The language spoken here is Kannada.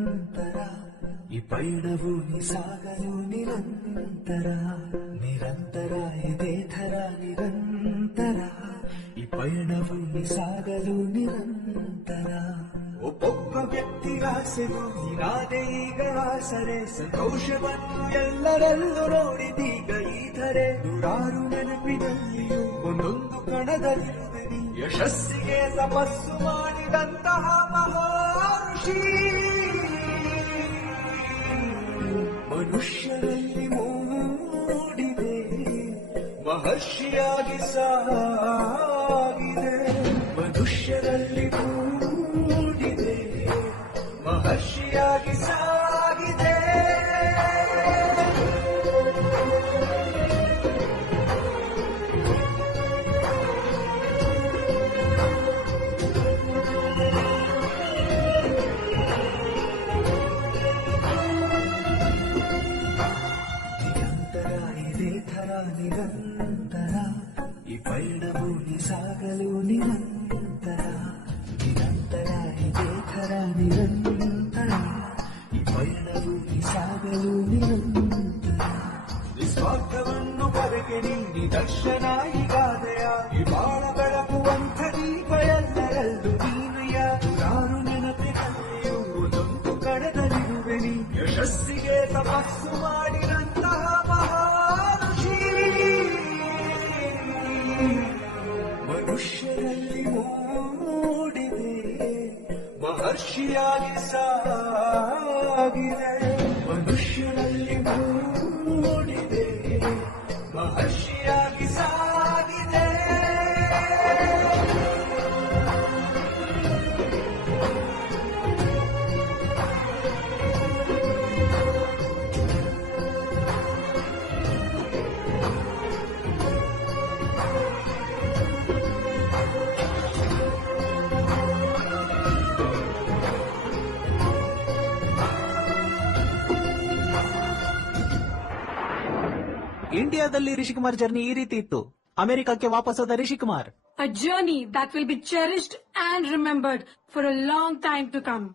ನಿರಂತರ ಈ ಪಯಣವು ಸಾಗಲು ನಿರಂತರ ನಿರಂತರ ಇದೇ ಥರ ನಿರಂತರ ಈ ಪಯಣವು ಸಾಗಲು ನಿರಂತರ ಒಬ್ಬೊಬ್ಬ ವ್ಯಕ್ತಿಯ ಆಸೆಗೂ ನೀನಾದೆ ಈಗ ಆಸರೆ ಸಂತೋಷವನ್ನು ಎಲ್ಲರಲ್ಲೂ ನೋಡಿದೀಗ ಈ ಧರೆ ನೂರಾರು ನೆನಪಿನಲ್ಲಿಯೂ ಒಂದೊಂದು ಕಣದಲ್ಲಿರುವೆ ನೀ ಯಶಸ್ಸಿಗೆ ತಪಸ್ಸು ಮಾಡಿದಂತಹ ಮಹರ್ಷಿ ಮನುಷ್ಯರಲ್ಲಿ ಮೂಡಿದೆ ಮಹರ್ಷಿಯಾಗಿ ಸಾಗಿದೆ ಮನುಷ್ಯರಲ್ಲಿ ಮೂಡಿದೆ ಮಹರ್ಷಿಯಾಗಿ ಸಾಗಿದೆ ನಿರಂತರ ಈ ಪಯಣವು ಸಾಗಲು ನಿರಂತರ ನಿರಂತರ ಇದೇ ಥರ ನಿರಂತರ ಈ ಪಯಣವು ಸಾಗಲು ನಿರಂತರ ನಿಸ್ವಾರ್ಥವನ್ನು ಬರೆಗೆ ನೀಡಿ ದರ್ಶನ ಈಗಾದೆಯ ಈ ಬಾಳ ಬೆಳಗುವಂಥ ದೀಪ ಎಲ್ಲರಲ್ಲೂ ನೀನೆಯ ಯಾರು ನೆನಪಿನಲ್ಲಿಯೂ ಒಂದೊಂದು ಕಡದಲ್ಲಿರುವೆ ನೀ ಯಶಸ್ಸಿಗೆ ತಪಸ್ಸು ಮಾಡಿದಂತಹ ಮನುಷ್ಯರಲ್ಲಿ ಮೂಡಿದೆ ಮಹರ್ಷಿಯಾಗಿ ಸಾಗಿದೆ ಮನುಷ್ಯರಲ್ಲಿ ಮೂಡಿದೆ ಮಹರ್ಷಿಯಾಗಿ ಸಾಗಿದೆ ಇಂಡಿಯಾದಲ್ಲಿ ರಿಷಿಕುಮಾರ್ ಜರ್ನಿ ಈ ರೀತಿ ಇತ್ತು. ಅಮೆರಿಕಕ್ಕೆ ವಾಪಸ್ಸಾದ Rishikumar. A journey that will be cherished and remembered for a long time to come.